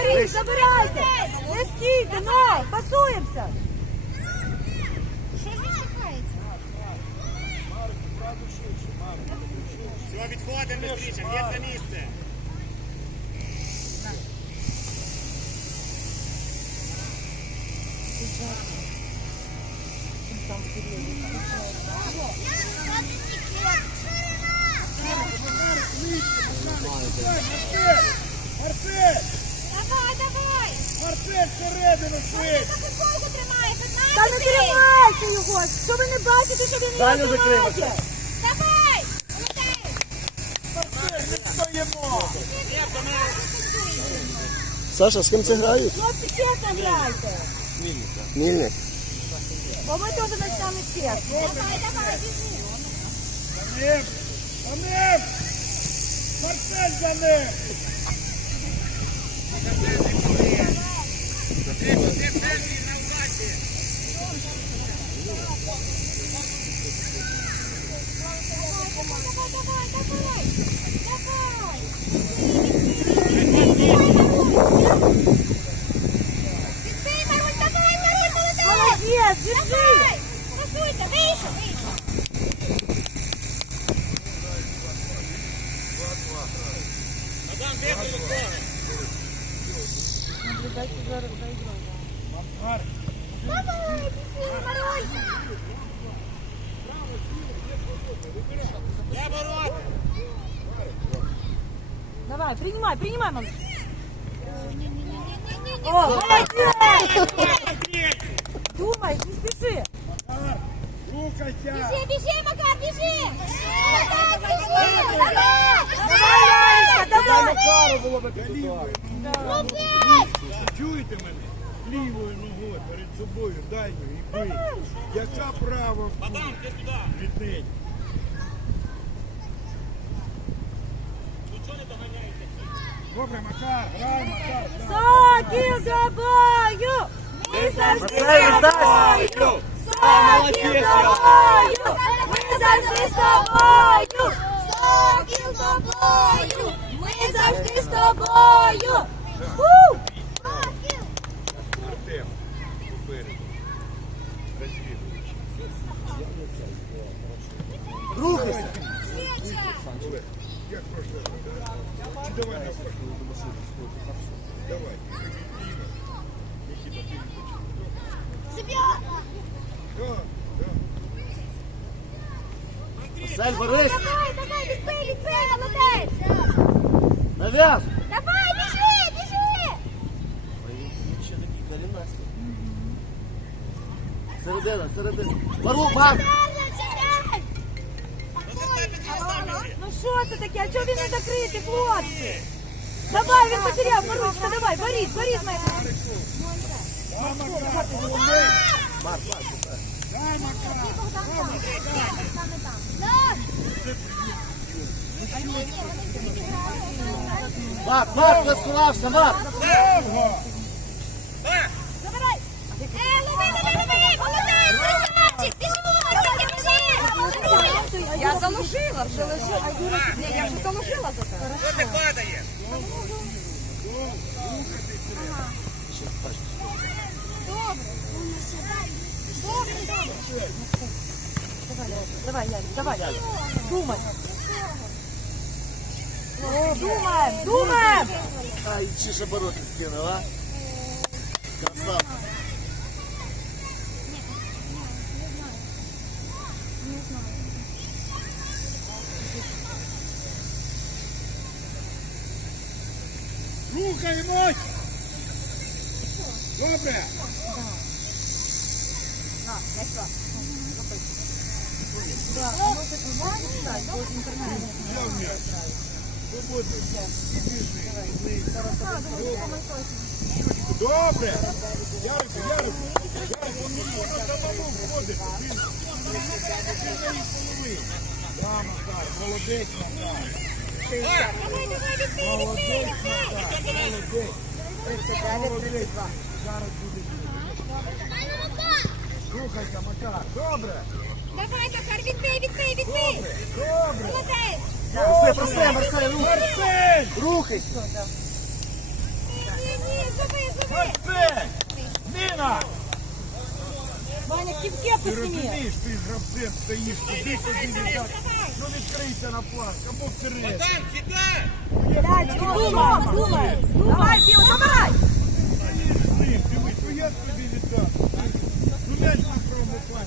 Борис, забирайте! Не стійте, ну, пасуємося! Що відсихається? Все, відходимо швидше, є на місце. Марсель! Давай, давай! Марсель! За футболку тримає, Та не тримайте його! Що ви не бачите, що він Далі його тримає? Давай! Марсель, не стоїмо! Саша, з ким це грають? Хлопці, чесно грайте! Мільник. Бо ми теж почнемо чесно. Давай, давай, біжи! За ним! За ним! Марсель за ним! Давай, давай, давай! Відбий, Молодець! Молодець! Давай! Принимай, принимай, малыш. О, молодец! Думай, не спеши. Біжи, біжи, Макар, біжи! Молодець, біжи! Давай! Давай, Ларочка, давай. Було би Молодець! Чуєте мене? Лівою ногою перед собою дальньою і бий. Яка права Мадам, ти сюди. не доганяється. Добре, Макар, грай, Макар. Сокіл за бою! Ми завжди з тобою! Сокіл за бою! Ми завжди з тобою! Сокіл тобою! Ми завжди з тобою! Артем. Рухайся. Як прошло? Чи давай на Давай. Василь, Борис, Давай, давай, відбий, відбий, молодець! Нав'яз. Давай, біжи, біжи! Середина, середина. Мару, мам. Ну що це таке? А чого він не закритий, хлопці? Давай, він потеряв, Марусечка, давай, Борис, Борис, моя. Марк, Марк, сховався, Марк. Забирай! Е, лови, лови, лови! Молодець, красавчик! Біжи, біжи! Я заложила, вже лежу. Ні, я вже заложила за це. Що ти падає? Добре, добре. Давай, Ярик, давай. Думай. Думаем, думаем. Ай, чи ж обороти скинув, а? Красава. Рухаємось! Добре! Взяв Добре! Ярику, Ярику! Ярику, ну можна самому входити. Він половин. Да, Макар, молодець, відбий, Молодець! Макар, молодець. 39, Зараз буде. Рухайся, Макар. Добре. Все, просте, Марсель, рухай. Рухайся. Марсель! Нина! Ваня, кивки Ти посніми. розумієш, ти з гравцем стоїш, куди тобі не так. Ну відкрийся на план, або вперед. Дядь, Дума, Дума. Давай, Біл, давай. Дивись, ну я тобі віддам. Ну м'яч на правому плані.